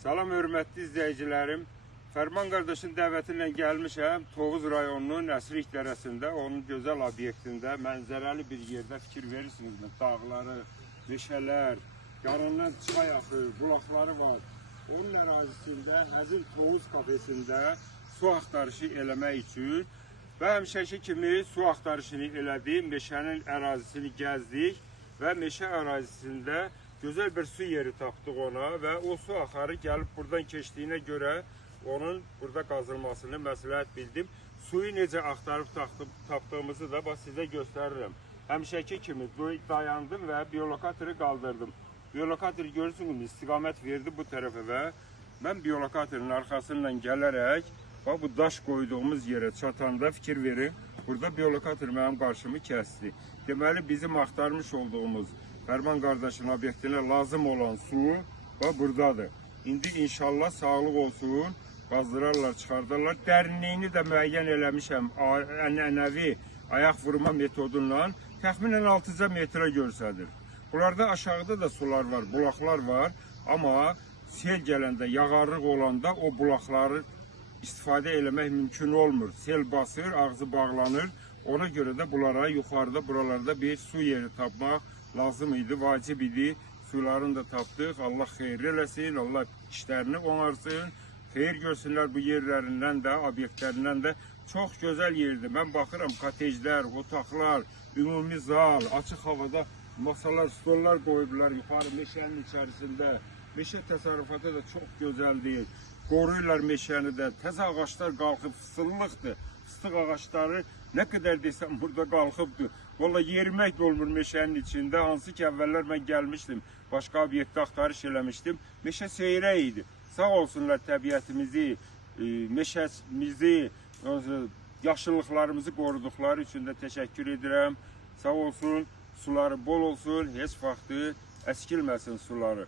Salam hörmətli izləyicilərim. Fərman qardaşın dəvəti ilə gəlmişəm. Tovuz rayonunun Əsrik dərəsində, onun gözəl obyektində, mənzərəli bir yerdə fikir verirsinizmi? Dağları, meşələr, yanından çay axır, bulaqları var. Onun ərazisində, Həzin Tovuz kafesində su axtarışı eləmək üçün və həmişəki kimi su axtarışını elədik, meşənin ərazisini gəzdik və meşə ərazisində gözəl bir su yeri tapdıq ona və o su axarı gəlib buradan keçdiyinə görə onun burada qazılmasını məsləhət bildim. Suyu necə axtarıb tapdığımızı da sizə göstərirəm. Həmişəki kimi dayandım və biolokatoru qaldırdım. Biolokatoru görürsünüz, istiqamət verdi bu tərəfə və mən biolokatorun arxasından gələrək bu daş qoyduğumuz yerə çatanda fikir verin, burada biolokator mənim qarşımı kəsdi. Deməli bizim axtarmış olduğumuz Fərman qardaşın obyektinə lazım olan su buradadır. İndi inşallah sağlıq olsun, qazdırarlar, çıxardarlar. Dərinliyini də müəyyən eləmişəm ənənəvi ayaq vurma metodunla təxminən 6 metrə görsədir. Bunlarda aşağıda da sular var, bulaqlar var. Amma sel gələndə, yağarlıq olanda o bulaqları istifadə eləmək mümkün olmur. Sel basır, ağzı bağlanır. Ona görə də bunlara yuxarıda, buralarda bir su yeri tapmaq lazım idi, vacib idi. Sularını da tapdıq. Allah xeyir eləsin, Allah işlərini onarsın. Xeyir görsünlər bu yerlərindən də, obyektlərindən də. Çox gözəl yerdir. Mən baxıram, kotejlər, otaqlar, ümumi zal, açıq havada masalar, stollar qoyublar yuxarı meşənin içərisində. Meşə təsərrüfatı da çox gözəldir. Qoruyurlar meşəni də. Təzə ağaçlar qalxıb, fısıllıqdır. Fıstıq ağaçları nə qədər desəm burada qalxıbdır. Valla yerimək də olmur meşənin içində. Hansı ki əvvəllər mən gəlmişdim. Başqa obyektdə axtarış eləmişdim. Meşə seyrək idi. Sağ olsunlar təbiətimizi, meşəmizi, yaşıllıqlarımızı qoruduqları üçün də təşəkkür edirəm. Sağ olsun, suları bol olsun, heç vaxtı əskilməsin suları.